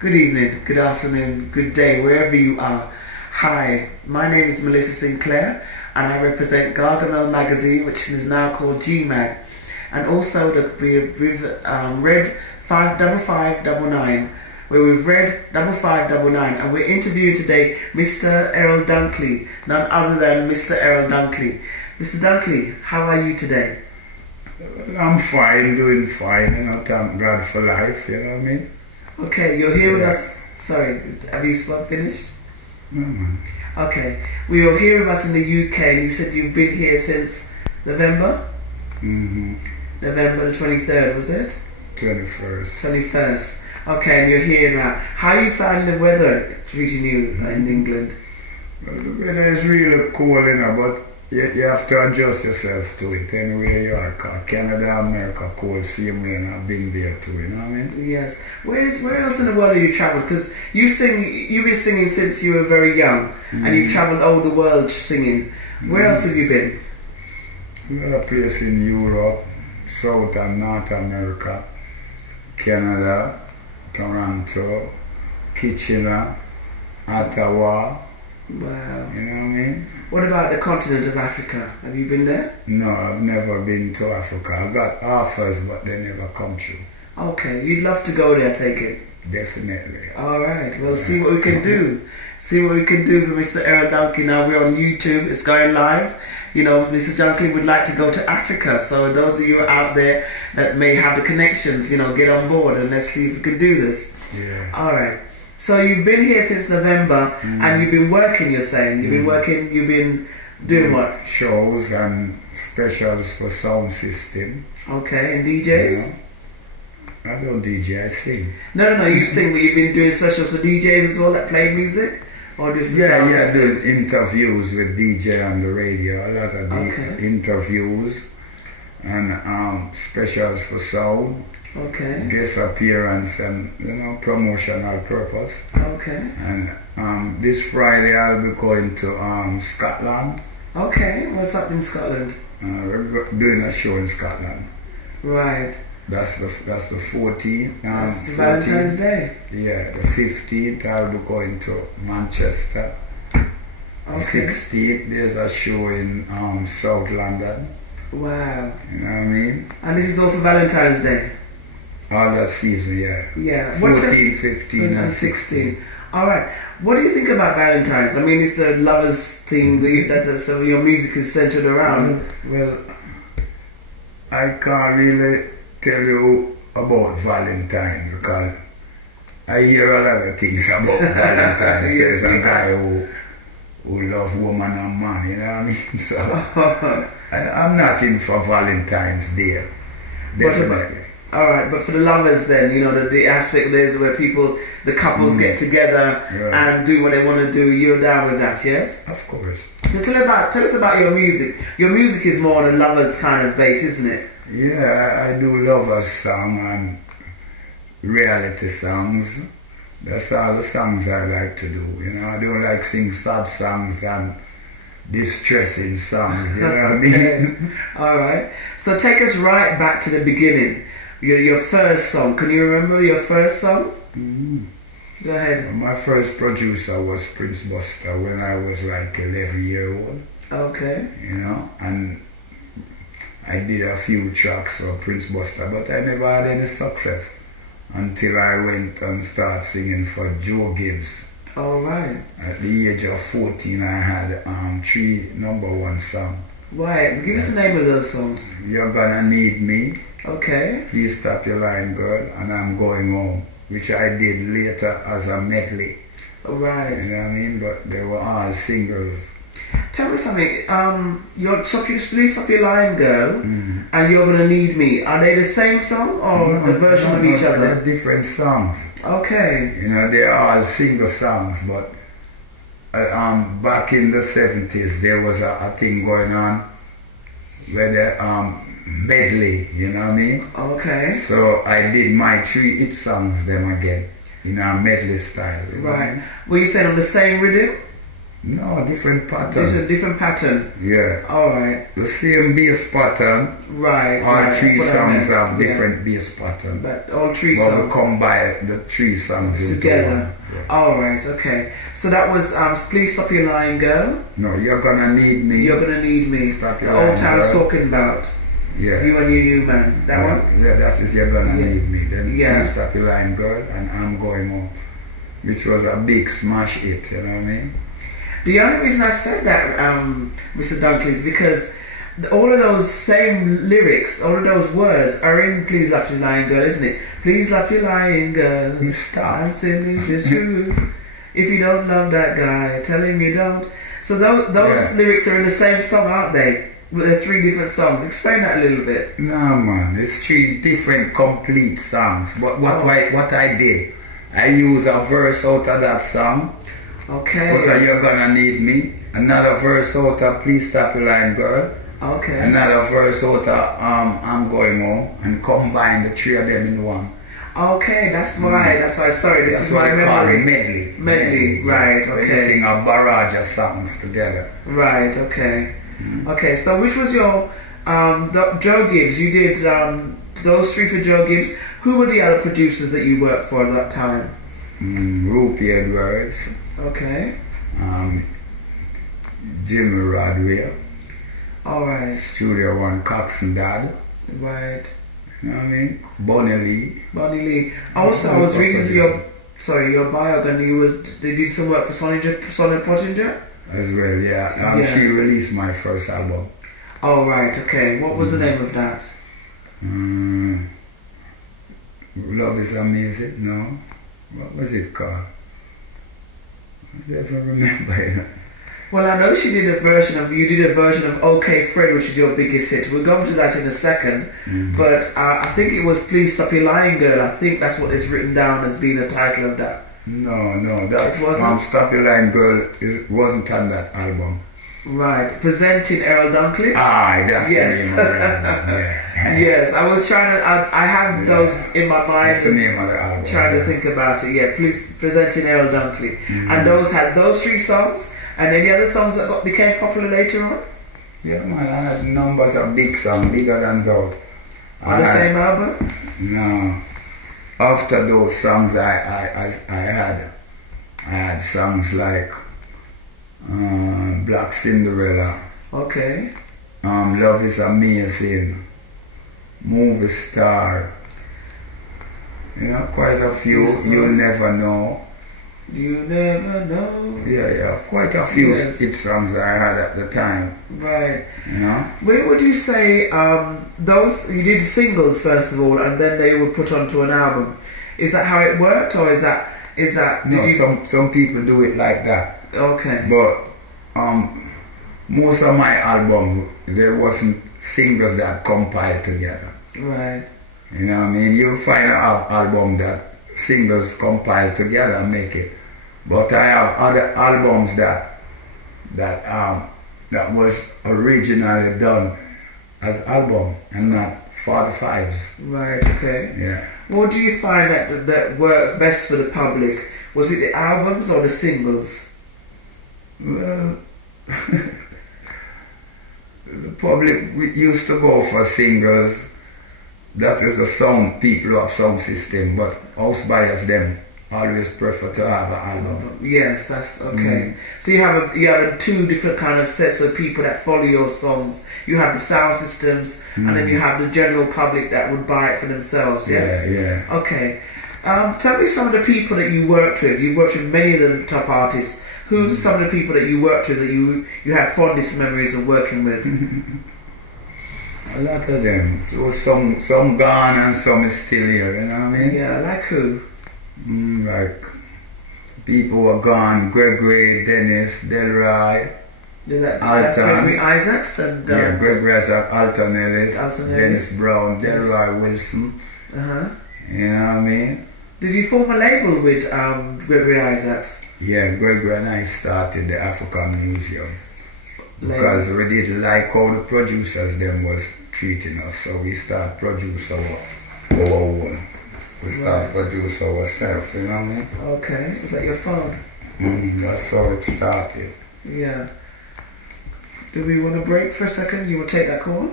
good evening, good afternoon, good day, wherever you are. Hi, my name is Melissa Sinclair and I represent Gargamel magazine, which is now called G-Mag. And also we've read 55599, where we've read 5599, and we're interviewing today Mr. Errol Dunkley, none other than Mr. Errol Dunkley. Mr. Dunkley, how are you today? I'm fine, doing fine, and I thank God for life, you know what I mean? Okay, you're here with us. Sorry, have you finished? Okay, we are here with us in the UK, and you said you've been here since November? November the 23rd, was it? 21st. Okay, and you're here now. How are you finding the weather treating you in England? Well, the weather is really cold, you know, but you have to adjust yourself to it anywhere you are. Canada, America, cold, same way, and I've been there too, you know what I mean? Yes. Where else in the world have you travelled? Because you've been singing since you were very young, and you've travelled all the world singing. Where else have you been? Another place in Europe, South and North America, Canada, Toronto, Kitchener, Ottawa. Wow. You know what I mean? What about the continent of Africa? Have you been there? No, I've never been to Africa. I've got offers, but they never come true. Okay, you'd love to go there, take it? Definitely. Alright, well, see what we can do. See what we can do for Mr. Errol Dunkley. Now we're on YouTube, it's going live. You know, Mr. Dunkley would like to go to Africa, so those of you out there that may have the connections, you know, get on board and let's see if we can do this. Yeah. Alright. So you've been here since November and you've been working, you're saying? You've been working, you've been doing what? Shows and specials for sound system. Okay, and DJs? You know, I don't DJ, I sing. No, you sing, but you've been doing specials for DJs as well that play music? Or just doing interviews with DJ on the radio, a lot of interviews and specials for sound. Okay. Guest appearance and, you know, promotional purpose. Okay. And this Friday I'll be going to Scotland. Okay, what's up in Scotland? We're doing a show in Scotland. Right. That's the 14th. That's the Valentine's Day. Yeah, the 15th I'll be going to Manchester. Okay. The 16th there's a show in South London. Wow. You know what I mean? And this is all for Valentine's Day? All that season, yeah. Yeah. 14, 15 and 16. Alright. What do you think about Valentine's? I mean, it's the lovers thing that so your music is centered around. Well, I can't really tell you about Valentine's because I hear a lot of things about Valentine's. Yes, there's a guy who loves woman and man, you know what I mean? So I'm not in for Valentine's Day, definitely. Alright, but for the lovers then, you know, the aspect there where the couples get together and do what they want to do, you're down with that, yes? Of course. So tell us about your music. Your music is more on a lovers kind of base, isn't it? Yeah, I do lovers song and reality songs. That's all the songs I like to do, you know. I don't like sing sad songs and distressing songs, you know what I mean? Alright, so take us right back to the beginning. Your first song, can you remember your first song? Go ahead. My first producer was Prince Buster when I was like 11-year-old. Okay. You know, and I did a few tracks for Prince Buster, but I never had any success until I went and started singing for Joe Gibbs. Alright. At the age of 14 I had 3 #1 songs. Right, give us the name of those songs. You're Gonna Need Me. Okay. Please Stop Your Line Girl, and I'm Going Home, which I did later as a medley. Right. You know what I mean? But they were all singles. Tell me something, Please Stop Your Line Girl and You're Gonna Need Me, are they the same song or a version of each other? They're different songs. Okay. You know, they're all single songs, but back in the 70s there was a thing going on where they medley, you know what I mean? Okay. So I did my 3 hit songs them again in a medley style. Right. Were you saying on the same rhythm? No, different pattern. Different pattern. Yeah. Alright. The same bass pattern. Right. All right. three songs have different bass pattern. But all three but songs. we combine the three songs together. Yeah. Alright, okay. So that was Please Stop Your Lying Girl. No, You're Gonna Need Me. You're Gonna Need Me. Stop Your The Lying Old Town's Girl. talking about. Yeah. You and You Man. That one? Yeah, that is You're Gonna Need Me. Then Yeah. Please Stop Your Lying Girl and I'm Going Home, which was a big smash hit, you know what I mean? The only reason I said that, Mr. Dunkley, is because all of those same lyrics, all of those words are in Please Love Your Lying Girl, isn't it? Please love your lying girl. Stop. And simply the truth. If you don't love that guy, tell him you don't. So those lyrics are in the same song, aren't they? But they're three different songs. Explain that a little bit. No, man. It's three different complete songs. But what I did, I used a verse out of that song. Okay. Out of You're Gonna Need Me. Another verse out of Please Stop Your Lying Girl. Okay. Another verse out of I'm Going Home. And combine the three of them in one. Okay, that's why. That's why. Sorry, this That's is what my they memory. call medley. Medley, right? Where you Okay. sing a barrage of songs together. Right. Okay. Okay. So, which was your Joe Gibbs? You did those three for Joe Gibbs. Who were the other producers that you worked for at that time? Rupie Edwards. Okay. Jimmy Rodway. All right. Studio One Cox and Dad. Right. You know what I mean? Bonnie Lee. Bonnie Lee. Also, I was reading your bio, and they did some work for Sonny Pottinger As well, yeah. She released my first album. Oh, right, okay. What was the name of that? Love is Amazing, no? What was it called? I never remember it. Well, I know you did a version of OK Fred, which is your biggest hit. We'll go into that in a second. But I think it was Please Stop Your Lying Girl. I think that's what is written down as being the title of that. No, that's Stop Your Lying Girl wasn't on that album. Right. Presenting Errol Dunkley? That's yes. the name of the album, yeah. Yes, I was trying to, I have those in my mind. That's the name of the album. Trying to think about it, yeah. Please, Presenting Errol Dunkley. And those had those three songs, and any other songs that became popular later on? Yeah, man, I had numbers of big songs, bigger than those. On the same album? No. After those songs, I had songs like Black Cinderella. Okay. Love is Amazing. Movie Star. You know, quite a few. You Never Know. You Never Know. Yeah. Quite a few hit songs I had at the time. Right. You know? Where would you say those? You did singles first of all, and then they were put onto an album. Is that how it worked, or is that? No, some people do it like that. Okay. But most of my albums, there wasn't singles that compiled together. Right. You know what I mean? You'll find an album that singles compiled together and make it. But I have other albums that was originally done as album and not 45s. Right, okay. Yeah. What do you find that worked best for the public? Was it the albums or the singles? Well, the public used to go for singles. That is the sound, people who have sound system, but house buyers them always prefer to have an album. Yes, that's okay. So you have two different kind of sets of people that follow your songs. You have the sound systems, and then you have the general public that would buy it for themselves. Yes. Yeah. Okay. Tell me some of the people that you worked with. You worked with many of the top artists. Who are some of the people that you worked with that you have fondest memories of working with? A lot of them. So some gone and some is still here, you know what I mean? Yeah, like who? Like people who are gone, Gregory, Dennis, Delroy, That's Gregory Isaacs and Gregory Isaac, Alton Ellis, Alton Dennis Ellis. Brown, Delroy Wilson. You know what I mean? Did you form a label with Gregory Isaacs? Yeah, Gregory and I started the African Museum because we didn't like how the producers them was treating us, so we start produce our own. We start produce ourselves, you know what I mean? Okay, is that your phone? That's how it started. Yeah. Do we want to break for a second? You want to take that call?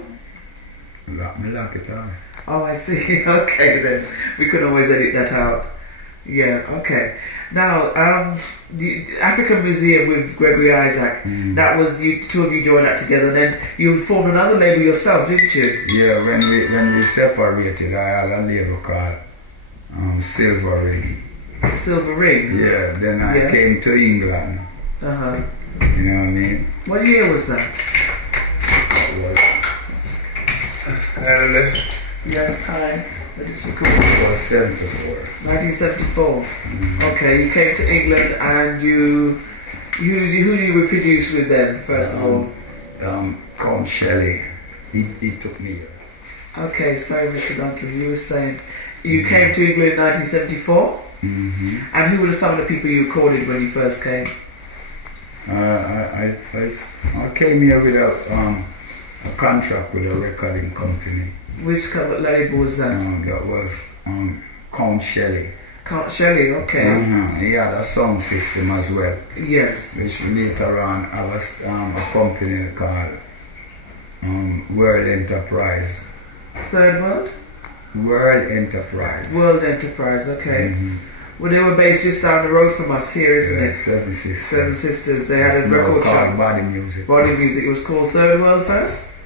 Lock it on. Oh, I see. Okay, then. We could always edit that out. Yeah, okay. Now, the African Museum with Gregory Isaac, that was, you two of you joined that together, then you formed another label yourself, didn't you? Yeah, when we separated, I had a label called Silver Ring. Silver Ring? Yeah, then I came to England. Uh-huh. You know what I mean? What year was that? Hello, listen. Yes, hi. I just recorded. It was 74. 1974. Okay, you came to England and who do you reproduce with then, first of all? Count Shelley. He took me here. Okay, sorry, Mr. Dunkley, you were saying you came to England in 1974? And who were some of the people you recorded when you first came? I came here with a contract with a recording company. Which label was that? That was Count Shelley. Count Shelley, okay. He had a sound system as well. Yes. Which later on I was a company called World Enterprise. Third World? World Enterprise. World Enterprise, okay. Well, they were based just down the road from us here, isn't it? Seven Sisters. Seven Sisters. They had a record shop. Body Music. Body Music. It was called Third World first?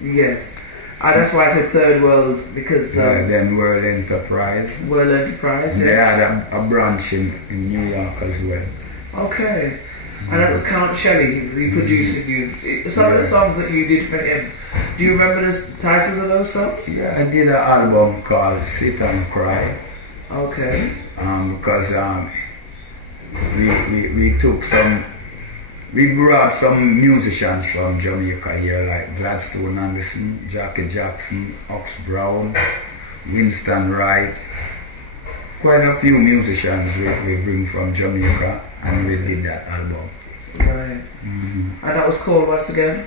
Yes. That's why I said Third World, because... then World Enterprise. World Enterprise, yes. They had a branch in New York as well. Okay. And that was Count Shelley, the producer. Some of the songs that you did for him, do you remember the titles of those songs? Yeah, I did an album called Sit and Cry. Okay. Because we brought some musicians from Jamaica here, like Gladstone Anderson, Jackie Jackson, Ox Brown, Winston Wright. Quite a few musicians we bring from Jamaica, and we did that album. Right. And that was called, once again?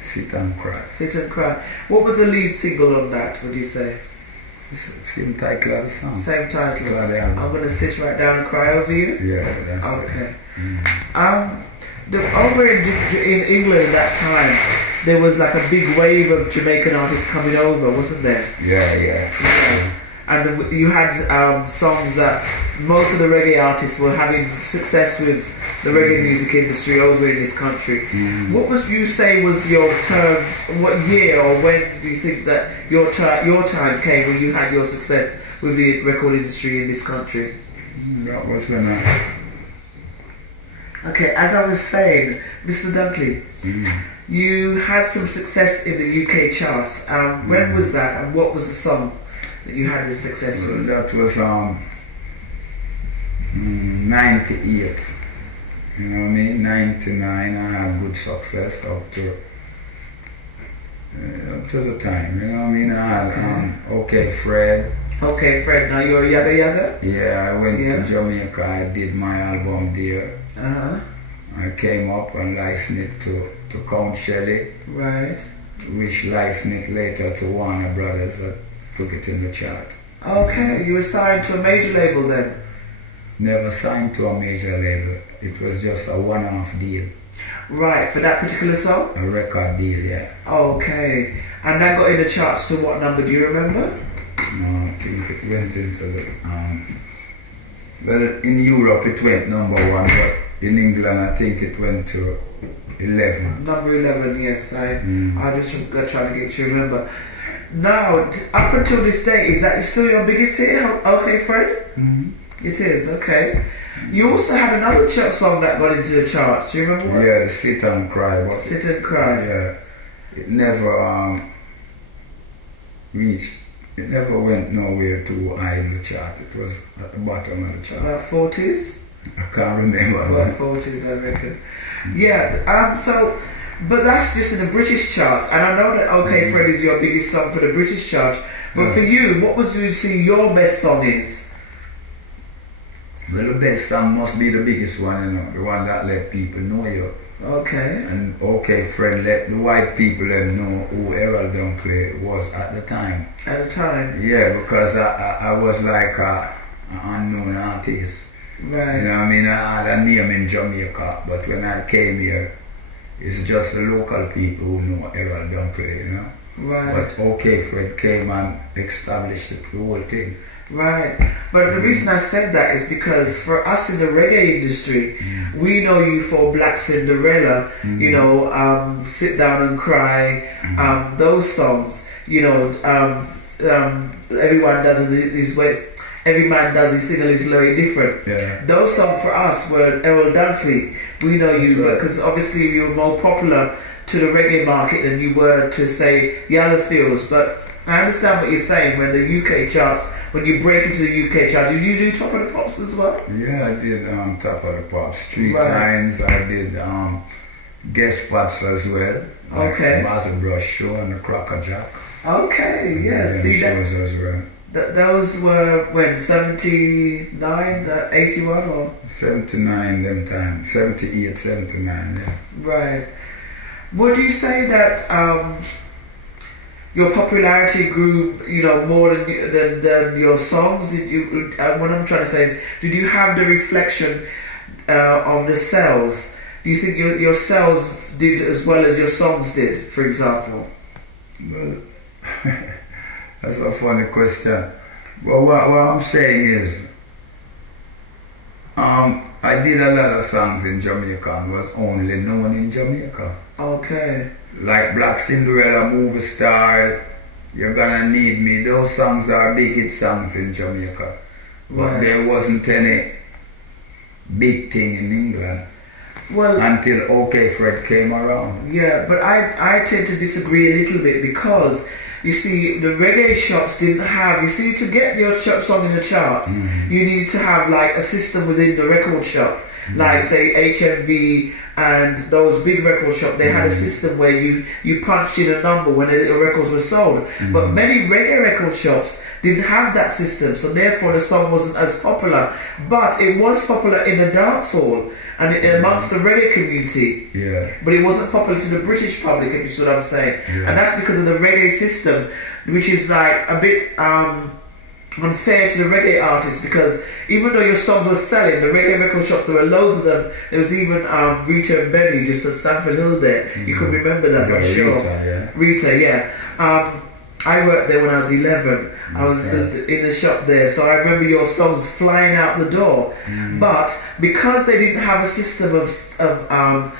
Sit and Cry. Sit and Cry. What was the lead single on that, would you say? Same title of the song. Same title. I'm going to sit right down and cry over you? Yeah, that's okay. Over in England at that time, there was like a big wave of Jamaican artists coming over, wasn't there? Yeah. And you had songs that most of the reggae artists were having success with the reggae music industry over in this country. What was you say was your turn? What year or when do you think that your time came when you had your success with the record industry in this country? That was when Okay, as I was saying, Mr. Dunkley, you had some success in the UK charts. When was that, and what was the song that you had your success with? That was 98. You know what I mean? 99, I had good success up to the time. You know what I mean? I had OK Fred. OK Fred. Now you're Yaga Yaga? Yeah, I went to Jamaica. I did my album there. I came up and licensed it to Count Shelley. Right. Which licensed it later to Warner Brothers that took it in the chart. Okay, you were signed to a major label then? Never signed to a major label. It was just a one-off deal. Right, for that particular song? A record deal, yeah. Okay. And that got in the charts to what number, do you remember? No, I think it went into the... well, in Europe it went number 1, but in England I think it went to 11. Number 11, yes. I just trying to get you to remember. Now, up until this day, is that still your biggest hit, OK Fred? It is, okay. You also had another song that got into the charts. Do you remember what? Yeah, the Sit and Cry. Sit and Cry. Yeah. It never reached. It never went nowhere too high in the chart. It was at the bottom of the chart. About 40s? I can't remember. About 40s, I reckon. Yeah. But that's just in the British charts, and I know that OK Fred is your biggest song for the British charts. But for you, what would you see your best song is? Well, the best song must be the biggest one, you know, the one that let people know you. Okay. And OK Fred let the white people know who Errol Dunkley was at the time. At the time? Yeah, because I was like an unknown artist. Right. You know what I mean? I had a name in Jamaica, but when I came here, it's just the local people who know Errol Dunkley, you know. Right. But OK Fred came and established the whole thing. Right. But the reason I said that is because for us in the reggae industry, we know you for Black Cinderella, you know, Sit Down and Cry, those songs, you know, everyone does it his way. Every man does his thing a little way different. Yeah. Those songs for us were Errol Dunkley. We know you because obviously you were more popular to the reggae market than you were to, say, Yellowfields. But I understand what you're saying. When the UK charts, when you break into the UK chart, did you do Top of the Pops as well? Yeah, I did Top of the Pops 3 times. I did guest spots as well. Like Okay. Master Brush Show and the Cracker Jack. Okay, yes. See, shows as well. those were when 79, 81 or 79 them time, 78, 79, yeah. right. Would you say that your popularity grew, you know, more than your songs? Did you? What I'm trying to say is, did you have the reflection of the sales? Do you think your sales did as well as your songs did, for example? Well, that's a funny question. Well, what I'm saying is, I did a lot of songs in Jamaica and was only known in Jamaica. Okay. Like Black Cinderella, Movie Star, You're Gonna Need Me. Those songs are big hit songs in Jamaica. But there wasn't any big thing in England. Well, until OK Fred came around. Yeah, but I tend to disagree a little bit because, you see, the reggae shops didn't have, you see, to get your song in the charts, you needed to have like a system within the record shop, like say HMV and those big record shops. They had a system where you punched in a number when the records were sold. But many reggae record shops didn't have that system, so therefore the song wasn't as popular. But it was popular in the dance hall and amongst the reggae community. Yeah. But it wasn't popular to the British public, if you see what I'm saying. Yeah. And that's because of the reggae system, which is like a bit unfair to the reggae artists, because even though your songs were selling, the reggae record shops, there were loads of them. There was even Rita and Benny just at Stamford Hill there. You could remember that, I'm sure. Rita, yeah. I worked there when I was 11. I was in the shop there, so I remember your songs flying out the door. But because they didn't have a system of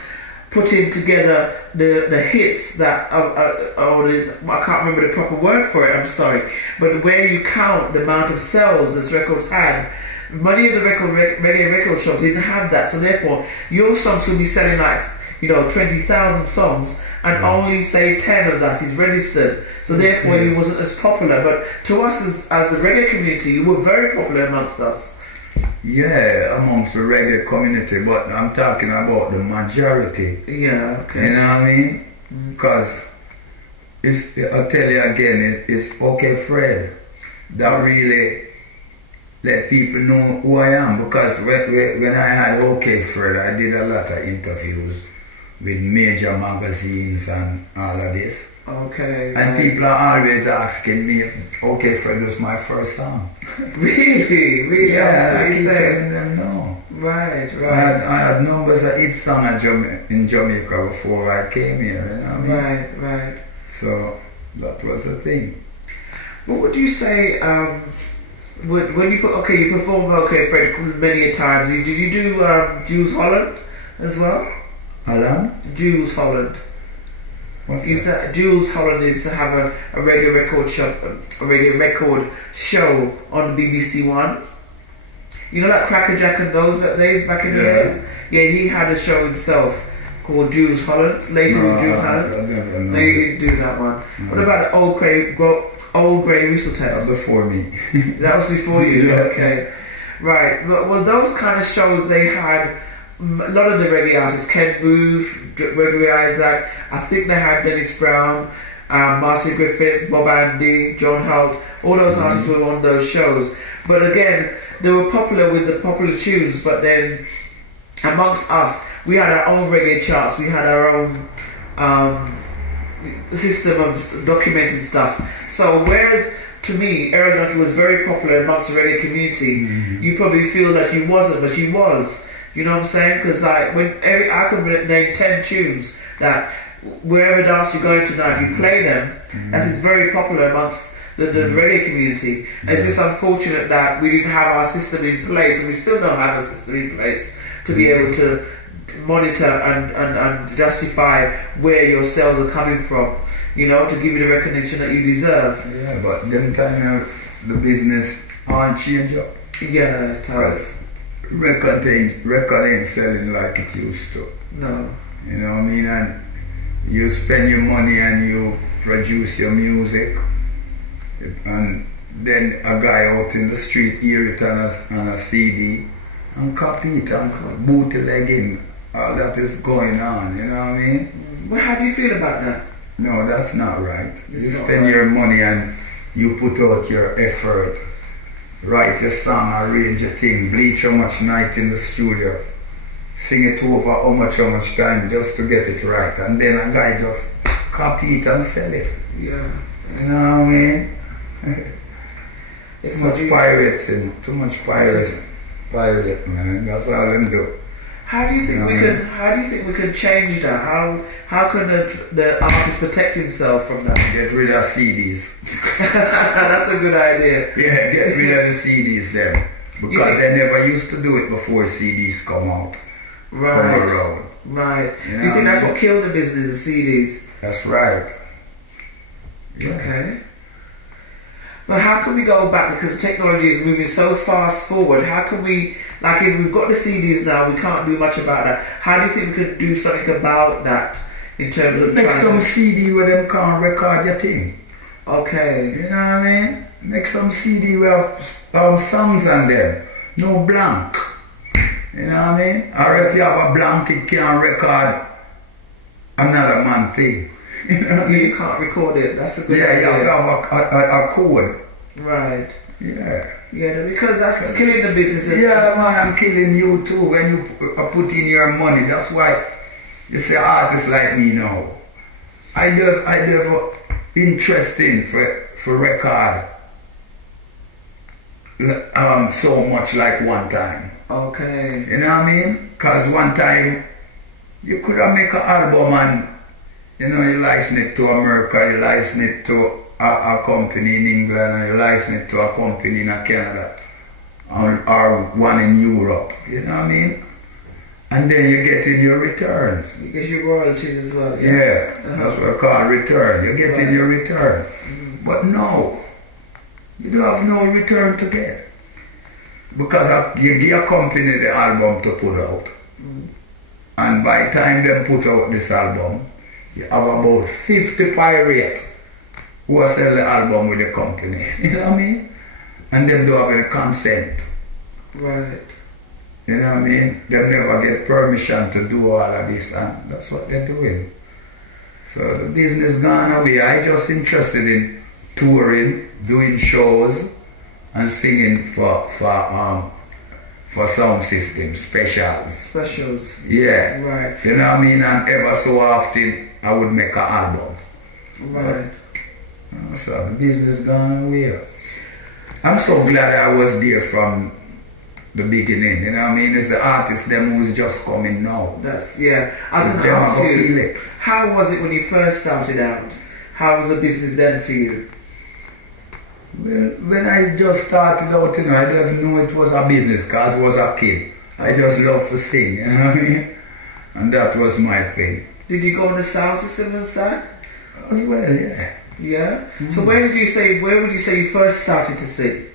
putting together the hits that, I can't remember the proper word for it, I'm sorry, but where you count the amount of sales this records had, many of the reggae record shops didn't have that, so therefore your songs would be selling like, you know, 20,000 songs, and only say 10 of that is registered. So therefore you wasn't as popular. But to us as the reggae community, you were very popular amongst us. Yeah, amongst the reggae community, but I'm talking about the majority. Yeah, okay. You know what I mean? Because I'll tell you again, it's OK Fred that really let people know who I am. Because when I had OK Fred, I did a lot of interviews with major magazines and all of this. Okay. And people are always asking me if OK Fred was my first song. Really? Really? Yeah, I keep telling them no. Right. I had numbers of hit songs in Jamaica before I came here, you know what I mean? Right. So that was the thing. What would you say, when you you performed OK Fred many a times, did you do Jules Holland as well? Alan? Jules Holland. What's that? Jules Holland used to have a reggae record shop, a reggae record show on BBC One. You know, like Cracker Jack and those days back in the days? Yeah, he had a show himself called Jules Holland. Later Jules Holland. No, you didn't do that one. No. What about the Old Grey Whistle Test? That was before me. That was before you? Yeah. Okay. Right. Well, those kind of shows, they had a lot of the reggae artists, Ken Booth, Gregory Isaac, I think they had Dennis Brown, Marcy Griffiths, Bob Andy, John Holt, all those artists were on those shows. But again, they were popular with the popular tunes, but then amongst us, we had our own reggae charts, we had our own system of documenting stuff. So whereas to me, Errol Dunkley was very popular amongst the reggae community. You probably feel that she wasn't, but she was. You know what I'm saying? Because like I could name 10 tunes that wherever dance you're going to now, if you play them, that is very popular amongst the reggae community. It's just unfortunate that we didn't have our system in place, and we still don't have a system in place to be able to monitor and justify where your sales are coming from, you know, to give you the recognition that you deserve. Yeah, but them time the business aren't change up. Yeah, it has. Record ain't selling like it used to. No. You know what I mean? And you spend your money and you produce your music, and then a guy out in the street hear it on a CD and copy it and bootlegging. All that is going on, you know what I mean? Well, how do you feel about that? No, that's not right. You spend your money and you put out your effort, write your song, arrange your thing, bleach how much night in the studio, sing it over how much time just to get it right, and then a guy just copy it and sell it. Yeah. You know what I mean? It's too much pirating, too much pirate, man. That's all them do. How do you think we could change that? How can the artist protect himself from that? Get rid of CDs. That's a good idea. Yeah, get rid of the CDs then. Because they never used to do it before CDs come out. Right. Come around. Right. You know You think that's what killed the business, the CDs? That's right. Yeah. Okay. But how can we go back, because technology is moving so fast forward? How can we, like if we've got the CDs now, we can't do much about that. How do you think we could do something about that in terms of make some CD where them can't record your thing? Okay. You know what I mean? Make some CD where have songs on them. No blank. You know what I mean? Or if you have a blank, it can't record another man thing. You know what I mean? You can't record it. That's a good idea. Yeah, you have to have a code. Right. Yeah. Yeah, because that's killing the business. Yeah, man, I'm killing you too when you put in your money. That's why you say artists like me now. I have interest in for record so much like one time. Okay. You know what I mean? Because one time you could have make an album and you know, you license it to America, you license it to a company in England, and you license it to a company in Canada, or one in Europe, you know what I mean? And then you get in your returns. You get your royalties as well. Yeah, that's what I call return. You get in your return. But no, you don't have no return to get. Because you give a company the album to put out. And by the time they put out this album, you have about 50 pirates who sell the album with the company. You know what I mean? And them don't have any consent. Right. You know what I mean? They never get permission to do all of this, and that's what they're doing. So the business gone away. I just interested in touring, doing shows, and singing for sound system specials. Specials. Yeah. Right. You know what I mean? And ever so often I would make an album. Right. But, so the business gone away. I'm so glad I was there from the beginning. You know what I mean? It's the artist them who's just coming now. That's yeah. I was going to ask you, how was it when you first started out? How was the business then for you? Well, when I just started out, you know, I didn't know it was a business because I was a kid. I just loved to sing, you know what I mean? And that was my thing. Did you go on the sound system and sang? As well, yeah. Yeah? So where would you say you first started to sing?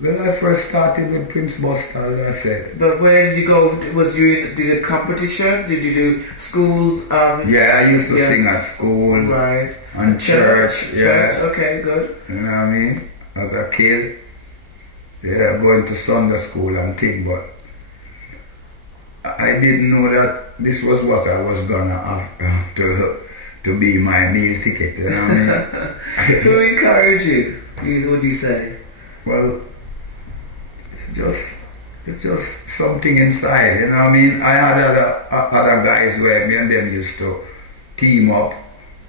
Well, I first started with Prince Buster, as I said. But where did you go? Did a competition? Did you do schools? Yeah, I used to sing at school. Right. And church, yeah. Okay, good. You know what I mean? As a kid. Yeah, going to Sunday school and things, but I didn't know that this was what I was gonna have to be my meal ticket, you know what I mean? Who encouraged you? What would you say? Well, it's just something inside, you know what I mean? I had other guys where me and them used to team up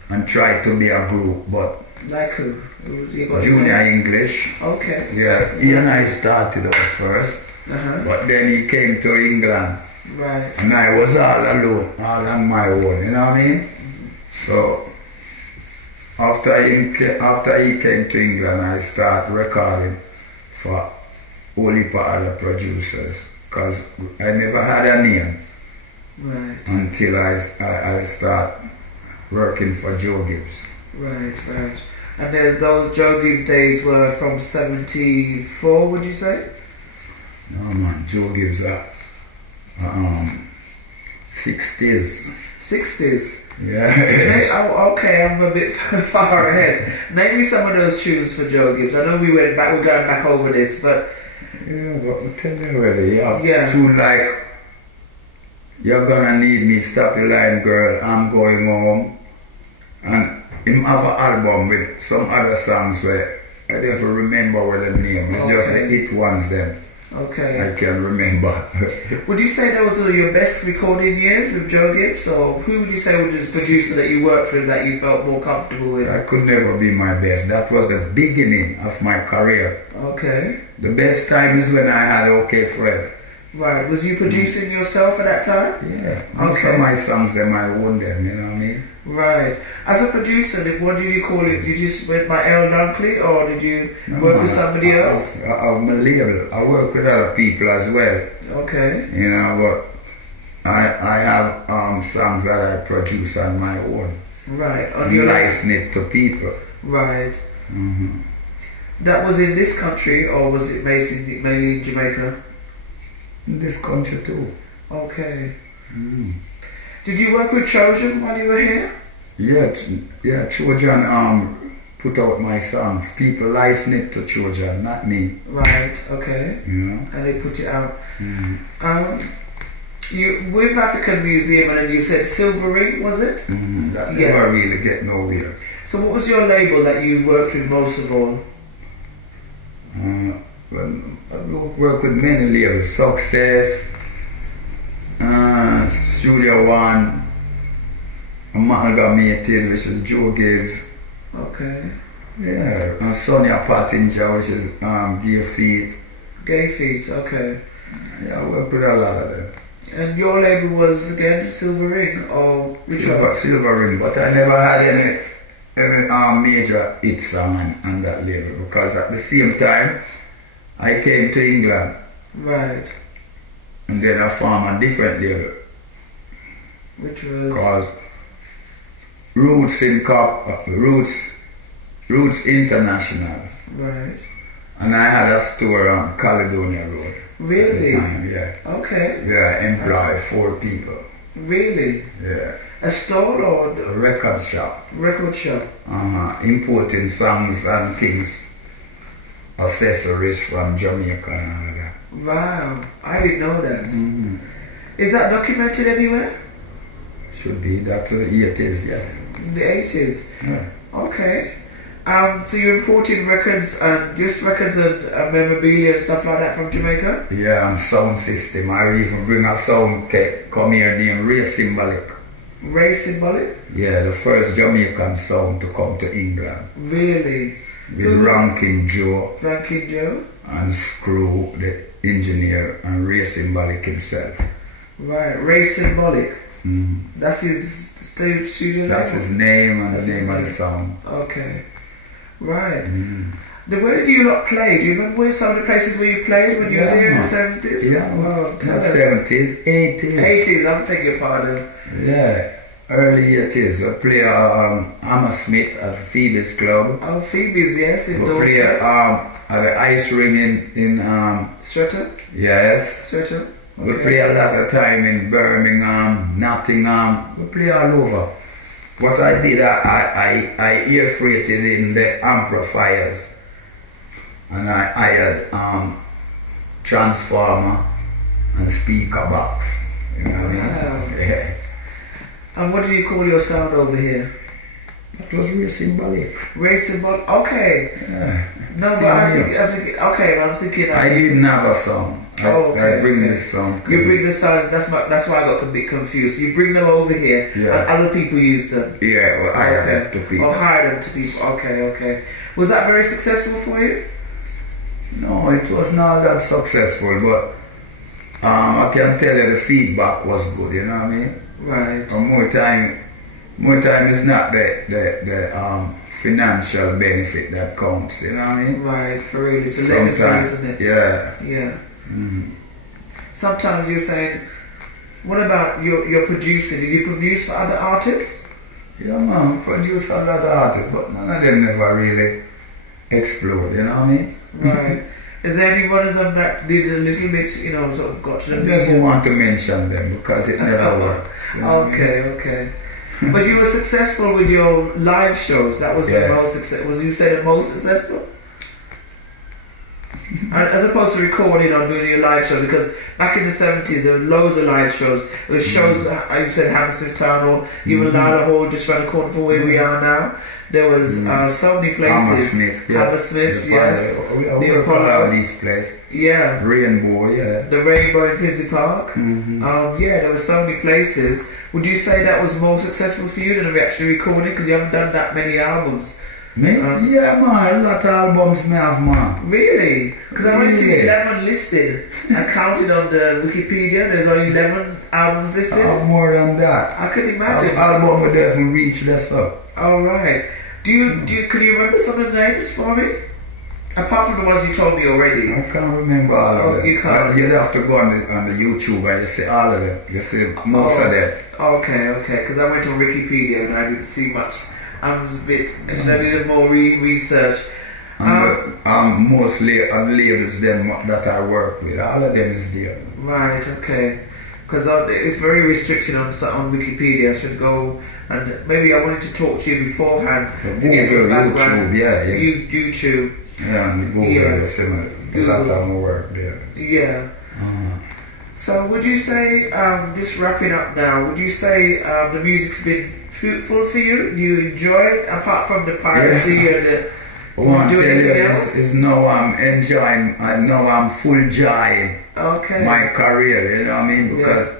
and try to be a group, but Like who? You got Junior names? English. Okay. Yeah, he and I started out first, but then he came to England. Right. And I was all alone, all on my own, you know what I mean? So, after he came to England, I started recording for only for other producers, because I never had a name until I start working for Joe Gibbs. Right. And then those Joe Gibbs days were from 74, would you say? No man, Joe Gibbs 60s. 60s? Yeah. Okay, I'm a bit far ahead. Name me some of those tunes for Joe Gibbs. I know we're going back over this, but... Yeah, but I'll tell you already, you have tune like You're Gonna Need Me, Stop Your Line Girl, I'm Going Home, and him have an album with some other songs where I don't even remember what the name. It's just the hit ones then. Okay. I can remember. Would you say those are your best recording years with Joe Gibbs, or who would you say was the producer that you worked with that you felt more comfortable with? That could never be my best. That was the beginning of my career. Okay. The best time is when I had OK Fred. Right. Was you producing yourself at that time? Yeah. Most of my songs, them I own them, you know what I mean? Right. As a producer, what did you call it? Did you just went by Errol Dunkley, or did you work with somebody else? I have my label. I work with other people as well. Okay. You know, but I have songs that I produce on my own. Right. And license it to people. Right. Mm-hmm. That was in this country, or was it mainly in Jamaica? In this country too. Okay. Did you work with Trojan while you were here? Yeah, Trojan put out my songs. People license it to Trojan, not me. Right, okay. You know? And they put it out. You with African Museum, and then you said Silver Ring, was it? That never really get nowhere. So what was your label that you worked with most of all? Well, I work with many labels. Success, Studio One, Amalgamated, which is Joe Gibbs. Okay. Yeah, and Sonia Pottinger, which is Gay Feet. Gay Feet, okay. Yeah, I work with a lot of them. And your label was again Silver Ring, or which one? Silver Ring, but I never had any major hit song on that label, because at the same time I came to England. Right. And then I formed a different label. Which was? Because Roots International. Right. And I had a store on Caledonia Road. Really? At the time, yeah. Okay. Yeah, I employed 4 people. Really? Yeah. A store or? A record shop. Record shop. Importing songs and things, accessories from Jamaica and all of that. Wow, I didn't know that. Is that documented anywhere? Should be. That's the 80s, yeah. The 80s? Yeah. Okay. So you're importing records and just records and memorabilia and stuff like that from Jamaica? Yeah, and sound system. I even bring a sound come here named Ray Symbolic. Ray Symbolic? Yeah, the first Jamaican sound to come to England. Really? With Rankin Joe. Rankin Joe? And Screw, the engineer, and Ray Symbolic himself. Right, Ray Symbolic. That's his studio name? That's his name and the name of the song. Okay. Right. Where did you lot play? Do you remember some of the places where you played when you was here in the 70s? Yeah, wow, not 70s, 80s. 80s, I'm begging your pardon. Yeah, early 80s. I play Hammersmith at Phoebe's Club. Oh, Phoebe's, yes, in We Dorset. play at the Ice Ring in Stratton? Yes. Stratton? Okay. We play a lot of time in Birmingham, Nottingham. We play all over. What I did, I ear freighted in the amplifiers, and I hired transformer and speaker box. You know what I mean? Yeah. And what do you call your sound over here? That was Ray Symbolic. Ray Symbolic. Okay. Yeah. No, but I'm thinking, okay, I'm thinking. I didn't have a song. I bring this song. You bring the songs. That's why I got a bit confused. So you bring them over here, and other people use them. Yeah, well, hire them to people. Or hire them to people. Okay. Was that very successful for you? No, it was not that successful, but I can tell you the feedback was good. You know what I mean? Right. And more time is not the financial benefit that counts. You know what I mean? Right. For real, it's a legacy, isn't it? Yeah. Yeah. Sometimes you're saying, what about your producing? Did you produce for other artists? Yeah, man, produce for other artists, but none of them never really explode, you know what I mean? Right. Is there any one of them that did a little bit, sort of got to the I never want to mention them because it never works. You know okay. But you were successful with your live shows. That was the most successful. Was you say the most successful? As opposed to recording or doing your live show, because back in the 70s there were loads of live shows. There were shows, you said Hammersmith Town Hall, even Lala Hall just around the corner from where we are now. There was so many places. Hammersmith, yes. We all these places. Yeah. Rainbow, yeah. The Rainbow in Finsbury Park. There were so many places. Would you say that was more successful for you than actually recording? Because you haven't done that many albums. Me? Yeah, man, a lot of albums me have, man. Really? Because I only see 11 listed. I counted on the Wikipedia, there's only 11 albums listed. More than that. I could imagine. Album would definitely reach less up. Oh, right. Could you remember some of the names for me? Apart from the ones you told me already. I can't remember all of them. You can't? You'd have to go on the YouTube and you see all of them. You see most of them. Okay. Because I went on Wikipedia and I didn't see much. I was a bit. Actually, I did more research. Mostly labels them that I work with. All of them is there. Right. Okay. Because it's very restricted on Wikipedia. I should go and maybe I wanted to talk to you beforehand to get some background. YouTube, YouTube. Yeah, and Google is similar. A lot of my work there. Yeah. So would you say, just wrapping up now, would you say the music's been fruitful for you? Do you enjoy it apart from the piracy and the? What do anything else? Is now I'm enjoying. I'm full joy. Okay. My career, you know what I mean? Because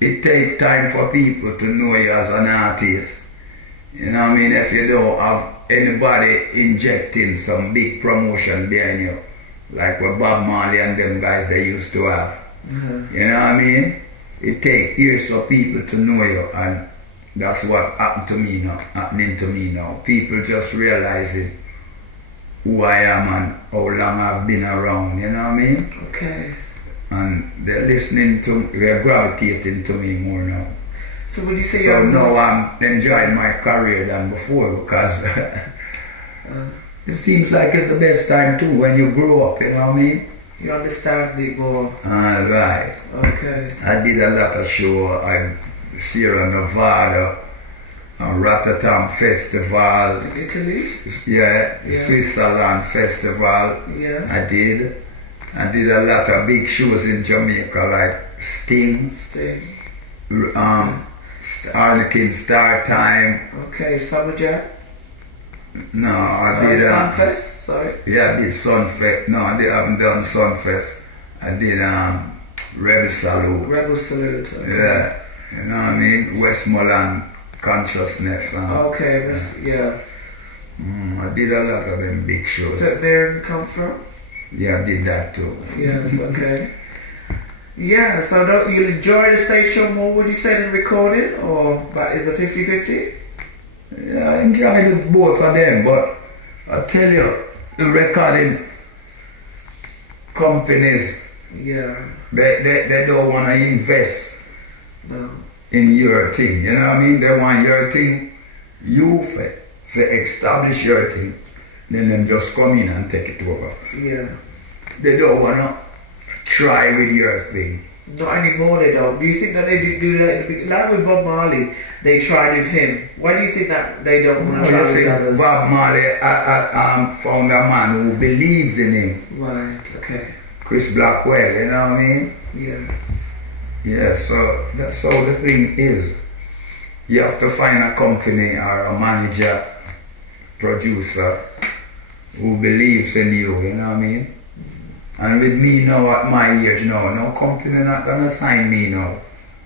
it takes time for people to know you as an artist. You know what I mean? If you don't have anybody injecting some big promotion behind you, like what Bob Marley and them guys they used to have. You know what I mean? It takes years for people to know you, and that's what happening to me now. People just realizing who I am and how long I've been around, you know what I mean? Okay. And they're they're gravitating to me more now. So would you say so now I'm enjoying my career than before because it seems like it's the best time too when you grow up, you know what I mean? You understand it more. Right. Okay. I did a lot of shows. I Sierra Nevada, Rotterdam Festival. In Italy? Yeah. Switzerland Festival. Yeah. I did a lot of big shows in Jamaica like Sting. Harlequin Star Time. Okay, Summer Jam. No, I did Sunfest. Sorry. Yeah, I did Sunfest. No, I haven't done Sunfest. I did Rebel Salute. Rebel Salute. Okay. Yeah, you know what I mean. Westmoreland Consciousness. Okay, yeah. I did a lot of them big shows. Is that there in come from? Yeah, I did that too. Yes. Okay. Yeah, so you enjoy the stage show more, would you say, than recording? Or that is a 50-50? Yeah, I enjoyed both of them, but I tell you, the recording companies, they don't want to invest in your thing, you know what I mean? They want your thing, you to establish your thing, then them just come in and take it over. Yeah. They don't want to try with your thing. Not anymore, they don't. Do you think that they did do that in the beginning? Like with Bob Marley, they tried with him. Why do you think that they don't want to try with others? Bob Marley found a man who believed in him. Right, okay. Chris Blackwell, you know what I mean? Yeah. Yeah, so that's how the thing is. You have to find a company or a manager, producer, who believes in you, you know what I mean? And with me now at my age now, no company not gonna sign me now.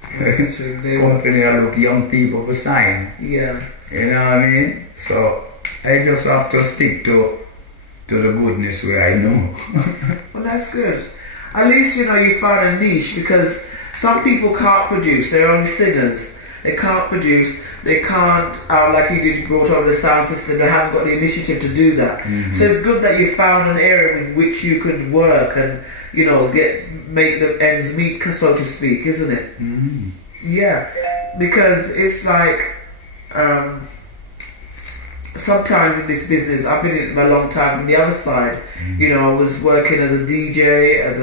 Company I look young people for sign. Yeah. You know what I mean? So I just have to stick to the goodness where I know. Well, that's good. At least, you know, you found a niche, because some people can't produce, they're only singers. They can't produce, they can't, like you did, brought over the sound system, they haven't got the initiative to do that. So it's good that you found an area in which you could work and, you know, make the ends meet, so to speak, isn't it? Yeah, because it's like, sometimes in this business, I've been in it a long time from the other side. You know, I was working as a DJ, as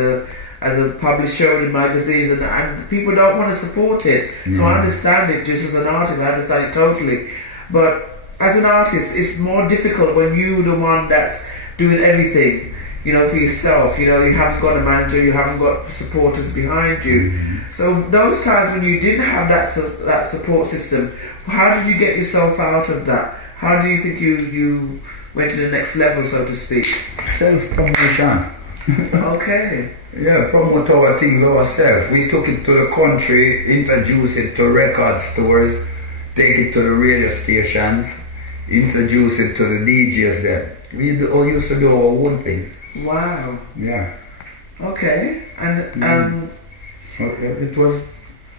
a publisher in magazines, and people don't want to support it. So I understand it. Just as an artist, I understand it totally. But as an artist, it's more difficult when you're the one that's doing everything, you know, for yourself. You know, you haven't got a manager, you haven't got supporters behind you. So those times when you didn't have that support system, how did you get yourself out of that? How do you think you went to the next level, so to speak? Self-promotion. Okay. Yeah, promote our things ourselves. We took it to the country, introduce it to record stores, take it to the radio stations, introduce it to the DJs there. We all used to do our own thing. Wow. Yeah. Okay. And it was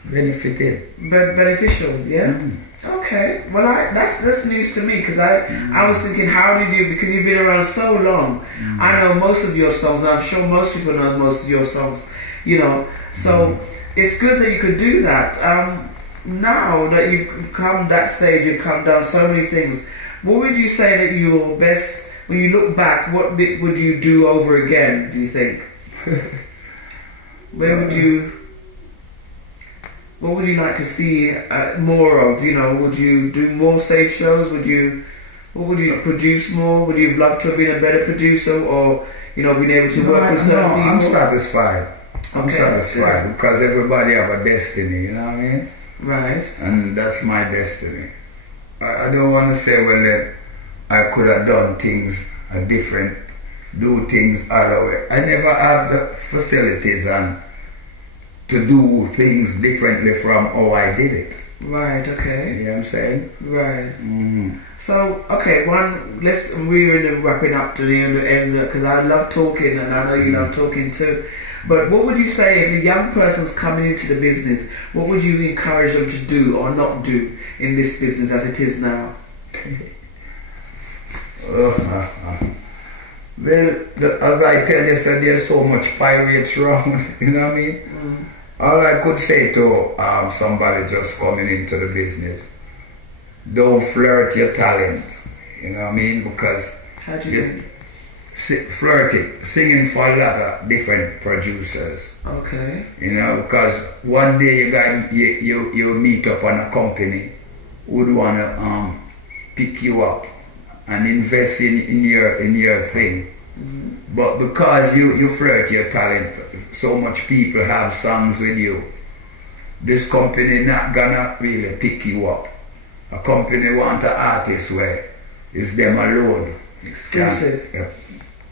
beneficial. Beneficial, yeah? Okay. Well, that's news to me, because I was thinking, how did you, because you've been around so long, I know most of your songs, and I'm sure most people know most of your songs, you know, so it's good that you could do that. Now that you've come that stage, you've come down so many things, what would you say that your best, when you look back, what bit would you do over again, do you think? What would you like to see more of? You know, would you do more stage shows? What would you produce more? Would you have loved to have been a better producer, or, you know, been able to work with certain people? I'm satisfied. I'm Okay, satisfied because everybody have a destiny, you know what I mean? Right. And that's my destiny. I don't want to say, well, that I could have done things different, do things other way. I never have the facilities and to do things differently from how I did it. Right, okay. You know what I'm saying? Right. So, okay, we're wrapping up to the end, because I love talking, and I know you love talking too. But what would you say if a young person's coming into the business, what would you encourage them to do or not do in this business as it is now? Well, as I tell you, sir, there's so much pirates around, you know what I mean? All I could say to somebody just coming into the business, don't flirt your talent, you know what I mean? Because how do you flirting, singing for a lot of different producers. Okay. You know, because one day you meet up on a company would want to pick you up and invest in your thing. But because you flirt your talent, so much people have songs with you, this company not gonna really pick you up. A company want an artist where it's them alone. Exclusive.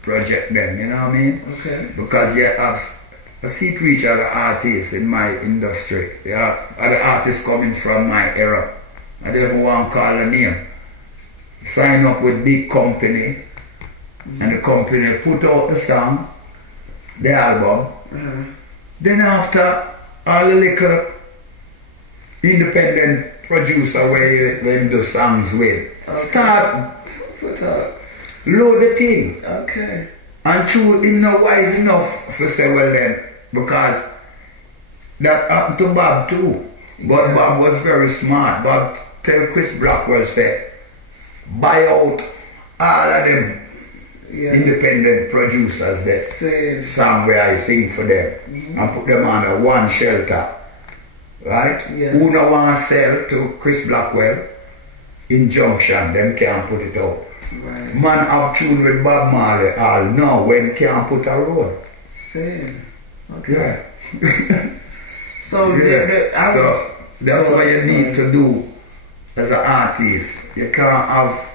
Project them, you know what I mean? Okay. Because you have I see to each other artists in my industry. There are other artists coming from my era. I don't even want to call a name. Sign up with big company, and the company put out the song, the album. Then after, all the little independent producer where you do songs with, start load the thing. Okay. And true, him not wise enough to say, well then, because that happened to Bob too. But Bob was very smart. Bob tell Chris Blackwell said, buy out all of them independent producers that song where I sing for them and put them under one shelter. Right? Who no want to sell to Chris Blackwell, injunction, them can't put it out. Right. Man have tune with Bob Marley all now when can't put a road. Same. Okay. Yeah. So, so that's what you need to do as an artist. You can't have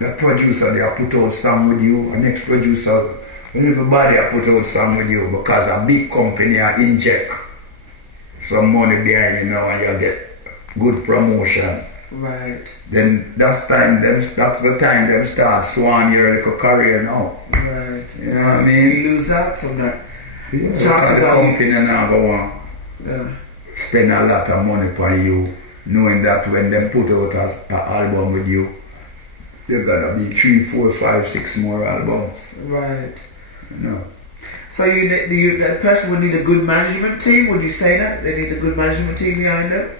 the producer there put out song with you, the next producer, everybody put out song with you because a big company inject some money behind you now and you get good promotion. Right. Then that's the time them start swan your little career now. Right. You know what I mean? You lose out from that. Yeah, chances the company now go on. Yeah. Spend a lot of money on you, knowing that when them put out an album with you, there gonna be 3, 4, 5, 6 more albums. Right. You know. So that person would need a good management team. Would you say that they need a good management team behind them?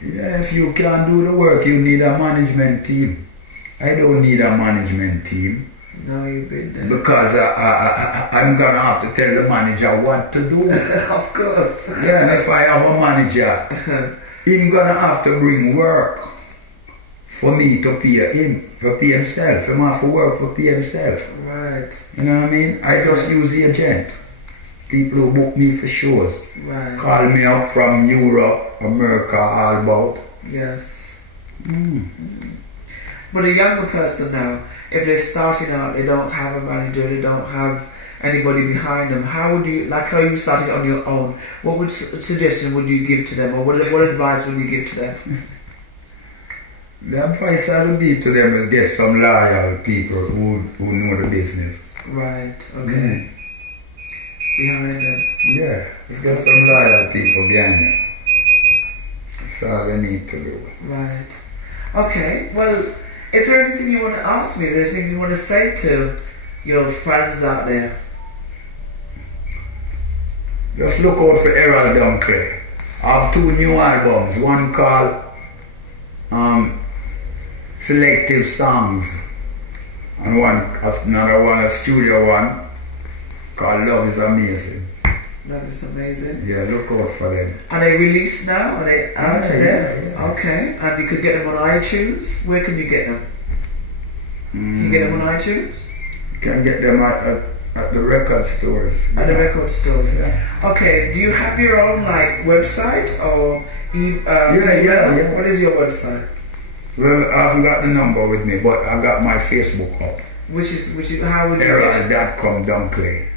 Yeah, if you can't do the work, you need a management team. I don't need a management team. No, you've been there. Because I'm gonna have to tell the manager what to do. Of course. Yeah, and if I have a manager, he's gonna have to bring work for me to pay him, for pay himself. He have to work for pay himself. Right. You know what I mean? I just use the agent. People who book me for shows. Right. Call me up from Europe, America, all about. Yes. But a younger person now, if they're starting out, they don't have a manager, they don't have anybody behind them, how would you, like how you started on your own, what suggestion would you give to them, or what advice would you give to them? The advice I would give to them is get some loyal people who know the business. Right, okay. Behind them. Yeah, just get some loyal people behind them. That's all they need to do. Right. Okay, well, is there anything you want to ask me? Is there anything you want to say to your fans out there? Just look out for Errol Dunkley. I have 2 new albums. One called Selective Songs, and another one, a studio one called Love is Amazing. Love is Amazing. Yeah, look out for them. Are they released now? Are they out there? Yeah. Okay, and you could get them on iTunes. Where can you get them? Can you get them on iTunes? You can get them at the record stores. At the record stores. Yeah. Okay, do you have your own like website or yeah. What is your website? Well, I haven't got the number with me, but I got my Facebook up. Which is how would you Errol.com Dunkley.